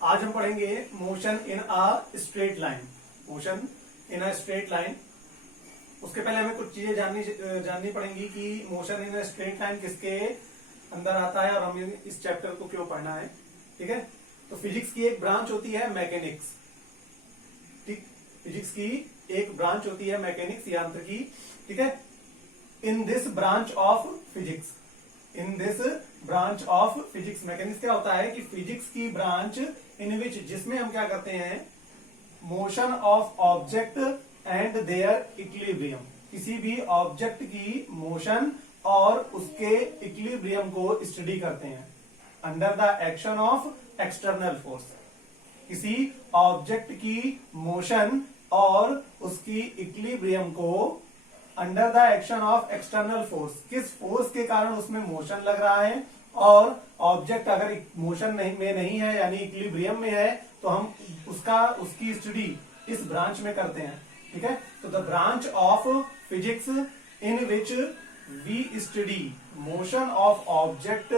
आज हम पढ़ेंगे motion in a straight line. Motion in a straight line. उसके पहले हमें कुछ चीजें जाननी पड़ेंगी कि motion in a straight line किसके अंदर आता है और हमें इस चैप्टर को क्यों पढ़ना है। ठीक है, तो फिजिक्स की एक ब्रांच होती है मैकेनिक्स। ठीक, फिजिक्स की एक ब्रांच होती है मैकेनिक्स, यांत्रिकी। ठीक है, इन this branch of physics, in this branch of physics mechanics क्या होता है कि फिजिक्स की ब्रांच इन विच, जिसमें हम क्या करते हैं, motion of object and their equilibrium, किसी भी ऑब्जेक्ट की मोशन और उसके इक्विलिब्रियम को स्टडी करते हैं under the action of external force. किसी ऑब्जेक्ट की मोशन और उसकी इक्विलिब्रियम को under the action of external force, किस फोर्स के कारण उसमें मोशन लग रहा है, और ऑब्जेक्ट अगर मोशन में नहीं है यानी इक्विलिब्रियम में है तो हम उसकी स्टडी इस ब्रांच में करते हैं। ठीक है, तो the branch of physics in which we study motion of object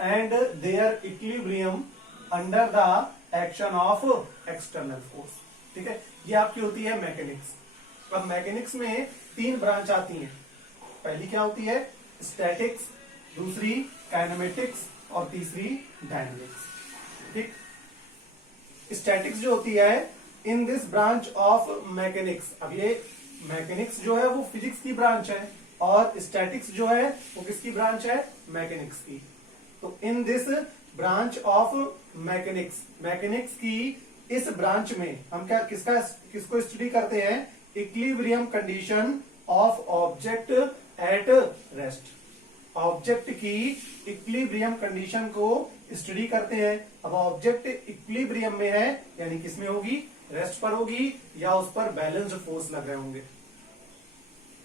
and their equilibrium under the action of external force. ठीक है, ये आपकी होती है मैकेनिक्स। अब मैकेनिक्स में तीन ब्रांच आती हैं। पहली क्या होती है, स्टैटिक्स, दूसरी काइनेमेटिक्स और तीसरी डायनेमिक्स। ठीक, स्टैटिक्स जो होती है इन दिस ब्रांच ऑफ मैकेनिक्स। अब ये मैकेनिक्स जो है वो फिजिक्स की ब्रांच है और स्टैटिक्स जो है वो किसकी ब्रांच है, मैकेनिक्स की। तो इन this branch of mechanics, mechanics की इस ब्रांच में हम किसको स्टडी करते हैं, equilibrium condition of object at rest. Object की इक्विलिब्रियम कंडीशन को स्टडी करते हैं। अब ऑब्जेक्ट इक्विलिब्रियम में है यानी किसमें होगी, रेस्ट पर होगी या उस पर बैलेंस्ड फोर्स लग रहे होंगे।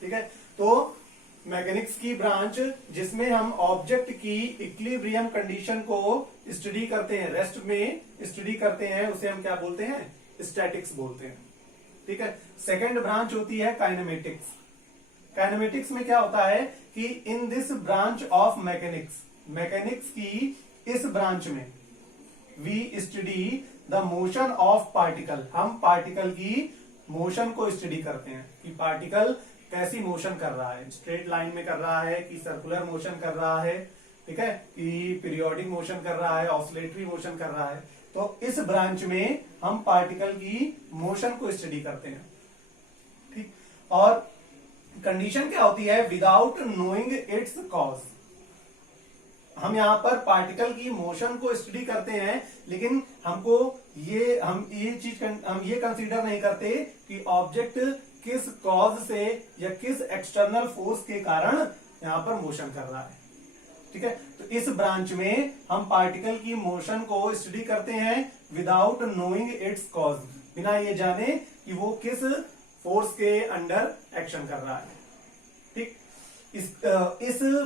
ठीक है, तो मैकेनिक्स की ब्रांच जिसमें हम ऑब्जेक्ट की इक्विलिब्रियम कंडीशन को स्टडी करते हैं, रेस्ट में स्टडी करते हैं, उसे हम क्या बोलते हैं, स्टैटिक्स बोलते हैं। ठीक है, सेकेंड ब्रांच होती है काइनेमेटिक्स। काइनेमेटिक्स में क्या होता है कि in this branch of mechanics, mechanics की इस ब्रांच में we study the motion of particle. हम पार्टिकल की मोशन को स्टडी करते हैं कि पार्टिकल कैसी मोशन कर रहा है, स्ट्रेट लाइन में कर रहा है कि सर्कुलर मोशन कर रहा है, ठीक है, कि पीरियोडिक मोशन कर रहा है, ऑसिलेटरी मोशन कर रहा है। तो इस ब्रांच में हम पार्टिकल की मोशन को स्टडी करते हैं। ठीक, और कंडीशन क्या होती है, विदाउट नोइंग इट्स कॉज। हम यहां पर पार्टिकल की मोशन को स्टडी करते हैं लेकिन हम ये कंसीडर नहीं करते कि ऑब्जेक्ट किस कॉज से या किस एक्सटर्नल फोर्स के कारण यहां पर मोशन कर रहा है। ठीक है, तो इस ब्रांच में हम पार्टिकल की मोशन को स्टडी करते हैं विदाउट नोइंग इट्स कॉज, बिना ये जाने कि वो किस फोर्स के अंडर एक्शन कर रहा है। ठीक, इस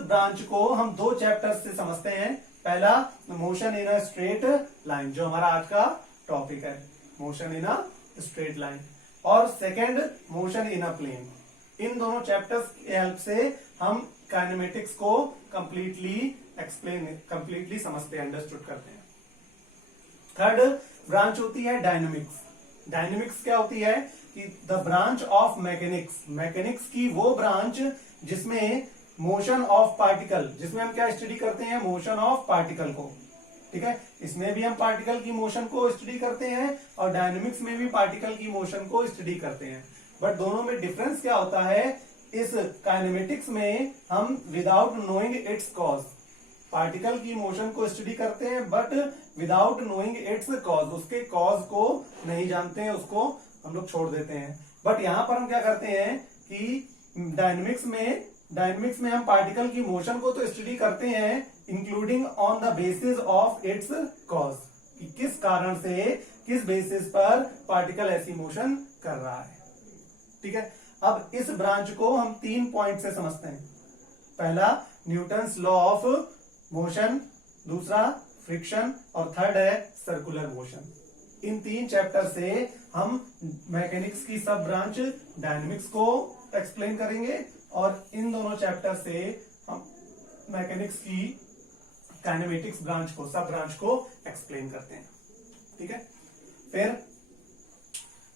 ब्रांच को हम दो चैप्टर से समझते हैं। पहला motion in a straight line, जो हमारा आज का टॉपिक है, motion in a straight line, और second motion in a plane. इन दोनों चैप्टर्स की हेल्प से हम काइनेमेटिक्स को कंप्लीटली समझते हैं, अंडरस्टूड करते हैं। थर्ड ब्रांच होती है डायनेमिक्स। डायनेमिक्स क्या होती है कि the branch of mechanics, mechanics की वो ब्रांच जिसमें मोशन ऑफ पार्टिकल, जिसमें हम क्या स्टडी करते हैं, मोशन ऑफ पार्टिकल को। ठीक है, इसमें भी हम पार्टिकल की मोशन को स्टडी करते हैं और डायनेमिक्स में भी पार्टिकल की मोशन को स्टडी करते हैं। बट दोनों में डिफरेंस क्या होता है, इस काइनेमेटिक्स में हम without knowing it's cause particle की मोशन को स्टडी करते हैं, but without knowing it's cause, उसके कॉज को नहीं जानते हैं, उसको हम लोग छोड़ देते हैं। बट यहां पर हम क्या करते हैं कि डायनेमिक्स में हम पार्टिकल की मोशन को तो स्टडी करते हैं including on the basis of its cause, कि किस कारण से, किस बेसिस पर पार्टिकल ऐसी मोशन कर रहा है। ठीक है, अब इस ब्रांच को हम 3 पॉइंट से समझते हैं। पहला न्यूटन्स लॉ ऑफ मोशन, दूसरा फ्रिक्शन और थर्ड है सर्कुलर मोशन। इन 3 चैप्टर से हम मैकेनिक्स की सब ब्रांच डायनेमिक्स को एक्सप्लेन करेंगे और इन दोनों चैप्टर से हम मैकेनिक्स की काइनेमेटिक्स ब्रांच को, सब ब्रांच को एक्सप्लेन करते हैं। ठीक है। फिर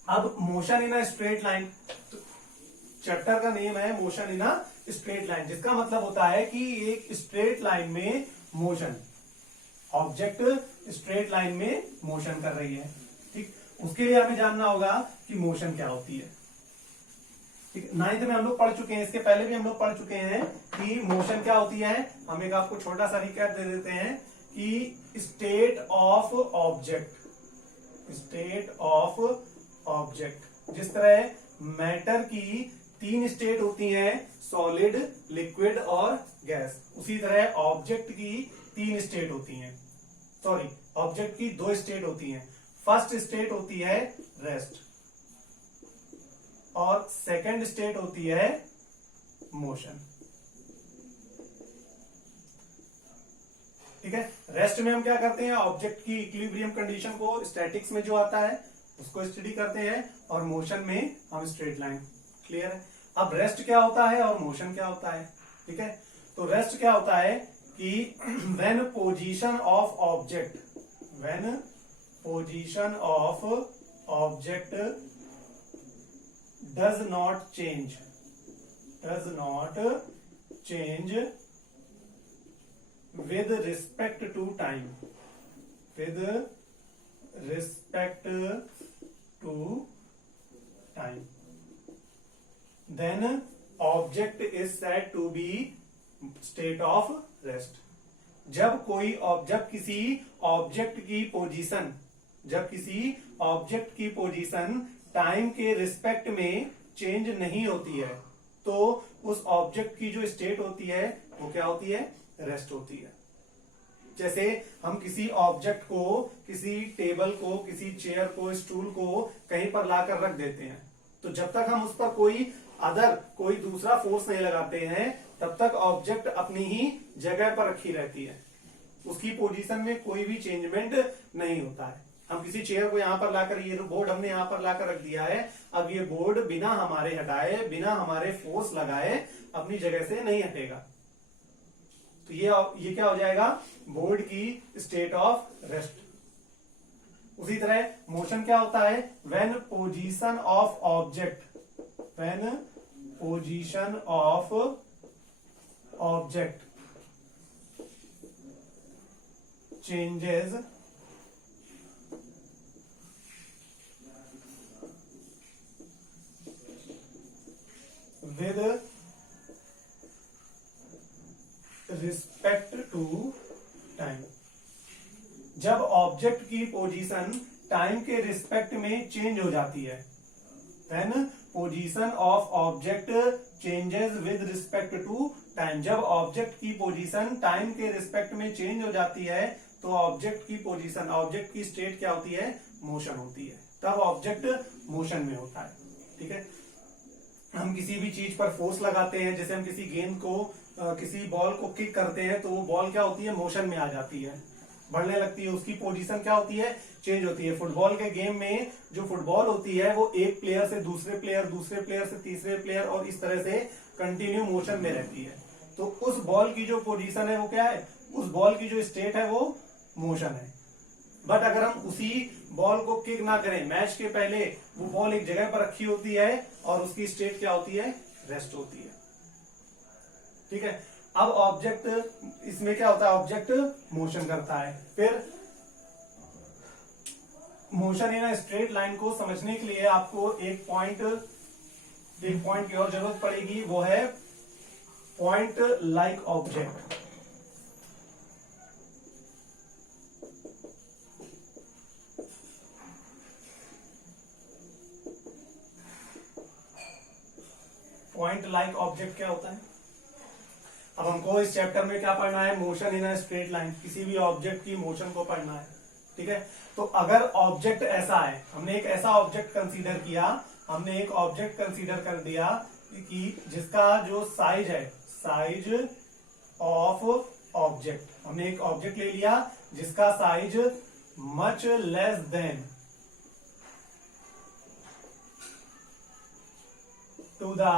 अब motion in a straight line, chapter का नेम है motion in a straight line, जिसका मतलब होता है कि एक स्ट्रेट लाइन में मोशन, ऑब्जेक्ट स्ट्रेट लाइन में मोशन कर रही है। ठीक, उसके लिए हमें जानना होगा कि मोशन क्या होती है। ठीक, 9th में हम लोग पढ़ चुके हैं, इसके पहले भी हम लोग पढ़ चुके हैं कि मोशन क्या होती है। हम एक आपको छोटा सा रिकैप दे देते हैं कि state of object, state of object, जिस तरह मैटर की 3 स्टेट होती हैं, सॉलिड, लिक्विड और गैस, उसी तरह ऑब्जेक्ट की 3 स्टेट होती हैं, सॉरी ऑब्जेक्ट की 2 स्टेट होती हैं। फर्स्ट स्टेट होती है रेस्ट और सेकंड स्टेट होती है मोशन। ठीक है, रेस्ट में हम क्या करते हैं, ऑब्जेक्ट की इक्विलिब्रियम कंडीशन को स्टैटिक्स में जो आता है उसको स्टडी करते हैं, और मोशन में हम स्ट्रेट लाइन। क्लियर है। अब रेस्ट क्या होता है और मोशन क्या होता है। ठीक है, तो रेस्ट क्या होता है कि when position of object, when position of object does not change with respect to time, with respect to time, then object is said to be state of rest। जब कोई जब किसी ऑब्जेक्ट की पोजीशन, जब किसी ऑब्जेक्ट की position time के respect में चेंज नहीं होती है, तो उस ऑब्जेक्ट की जो स्टेट होती है वो क्या होती है, रेस्ट होती है। जैसे हम किसी ऑब्जेक्ट को, किसी टेबल को, किसी चेयर को, स्टूल को कहीं पर लाकर रख देते हैं, तो जब तक हम उस पर कोई दूसरा फोर्स नहीं लगाते हैं, तब तक ऑब्जेक्ट अपनी ही जगह पर रखी रहती है, उसकी पोजीशन में कोई भी चेंजमेंट नहीं होता है। हम किसी चेयर को यहाँ पर लाकर, ये बोर्ड हमने यहाँ पर लाकर रख दिया है, अब ये बोर्ड बिना हमारे हटाए, बिना हमारे फोर्स लगाए अपनी जगह से नहीं हटेगा, तो ये क्या हो जाएगा, बोर्ड की स्टेट ऑफ रेस्ट। उसी तरह मोशन क्या होता है, when position of object, when position of object changes with respect to time, जब ऑब्जेक्ट की पोजीशन टाइम के रिस्पेक्ट में चेंज हो जाती है, then position of object changes with respect to time, जब ऑब्जेक्ट की पोजीशन टाइम के रिस्पेक्ट में चेंज हो जाती है, तो ऑब्जेक्ट की पोजीशन, ऑब्जेक्ट की स्टेट क्या होती है, मोशन होती है, तब ऑब्जेक्ट मोशन में होता है। ठीक है, हम किसी भी चीज पर फोर्स लगाते हैं, जैसे हम किसी गेंद को, किसी बॉल को किक करते हैं, तो वो बॉल क्या होती है, मोशन में आ जाती है, बढ़ने लगती है, उसकी पोजीशन क्या होती है, चेंज होती है। फुटबॉल के गेम में जो फुटबॉल होती है वो एक प्लेयर से दूसरे प्लेयर, दूसरे प्लेयर से तीसरे प्लेयर, और इस तरह से कंटिन्यू मोशन में रहती है, तो उस बॉल की जो पोजीशन है वो क्या है, उस बॉल की जो स्टेट है वो मोशन है। बट अगर हम उसी बॉल को किक ना करें, मैच के पहले वो बॉल एक जगह पर रखी होती है और उसकी स्टेट क्या होती है, रेस्ट होती है। ठीक है, अब ऑब्जेक्ट, इसमें क्या होता है, ऑब्जेक्ट मोशन करता है। फिर मोशन इन स्ट्रेट लाइन को समझने के लिए आपको एक पॉइंट की और जरूरत पड़ेगी, वो है point like object. Point like object क्या होता है। अब हमको इस चैप्टर में क्या पढ़ना है, motion in a straight line, किसी भी ऑब्जेक्ट की मोशन को पढ़ना है। ठीक है, तो अगर ऑब्जेक्ट ऐसा है, हमने एक ऐसा ऑब्जेक्ट कंसीडर किया, हमने एक ऑब्जेक्ट कंसीडर कर दिया कि जिसका जो साइज है, साइज ऑफ ऑब्जेक्ट, हमने एक ऑब्जेक्ट ले लिया जिसका size much less than to the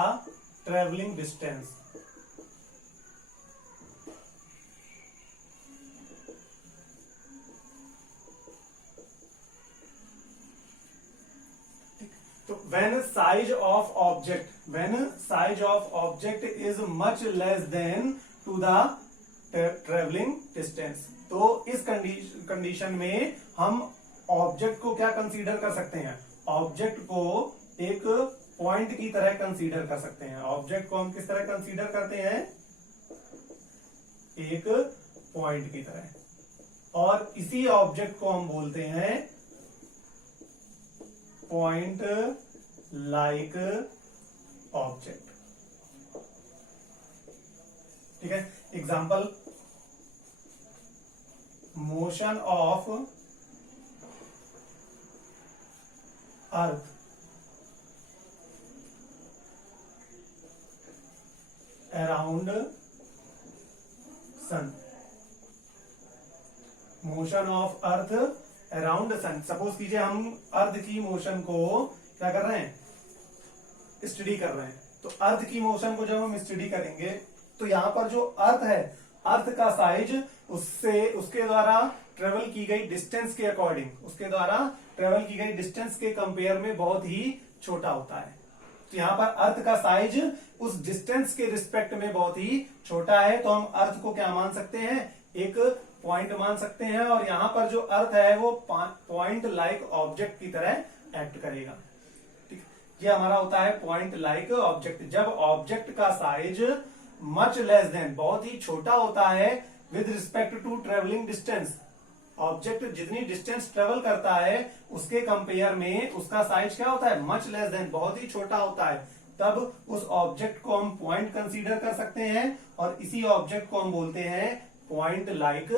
travelling distance, when size of object is much less than to the traveling distance। तो इस कंडीशन में हम ऑब्जेक्ट को क्या कंसीडर कर सकते हैं, ऑब्जेक्ट को एक पॉइंट की तरह कंसीडर कर सकते हैं। ऑब्जेक्ट को हम किस तरह कंसीडर करते हैं, एक पॉइंट की तरह, और इसी ऑब्जेक्ट को हम बोलते हैं पॉइंट लाइक ऑब्जेक्ट। ठीक है, example, motion of earth around sun, motion of earth around sun. Suppose कीजिए हम अर्थ की मोशन को क्या कर रहे हैं, स्टडी कर रहे हैं। तो अर्थ की मोशन को जब हम स्टडी करेंगे तो यहां पर जो अर्थ है, अर्थ का साइज उसके द्वारा ट्रेवल की गई डिस्टेंस के अकॉर्डिंग, उसके द्वारा ट्रेवल की गई डिस्टेंस के कंपेयर में बहुत ही छोटा होता है। तो यहां पर अर्थ का साइज उस डिस्टेंस के रिस्पेक्ट में बहुत ही छोटा है, तो हम अर्थ को क्या मान सकते हैं, एक पॉइंट मान सकते हैं। और यहां पर जो अर्थ है वो पॉइंट लाइक ऑब्जेक्ट की तरह एक्ट करेगा। ठीक, ये हमारा होता है पॉइंट लाइक ऑब्जेक्ट। जब ऑब्जेक्ट का साइज मच लेस देन, बहुत ही छोटा होता है with respect to travelling distance, object जितनी डिस्टेंस ट्रेवल करता है उसके कंपेयर में उसका साइज क्या होता है, मच लेस देन, बहुत ही छोटा होता है, तब उस ऑब्जेक्ट को हम पॉइंट कंसीडर कर सकते हैं और इसी ऑब्जेक्ट को हम बोलते हैं पॉइंट लाइक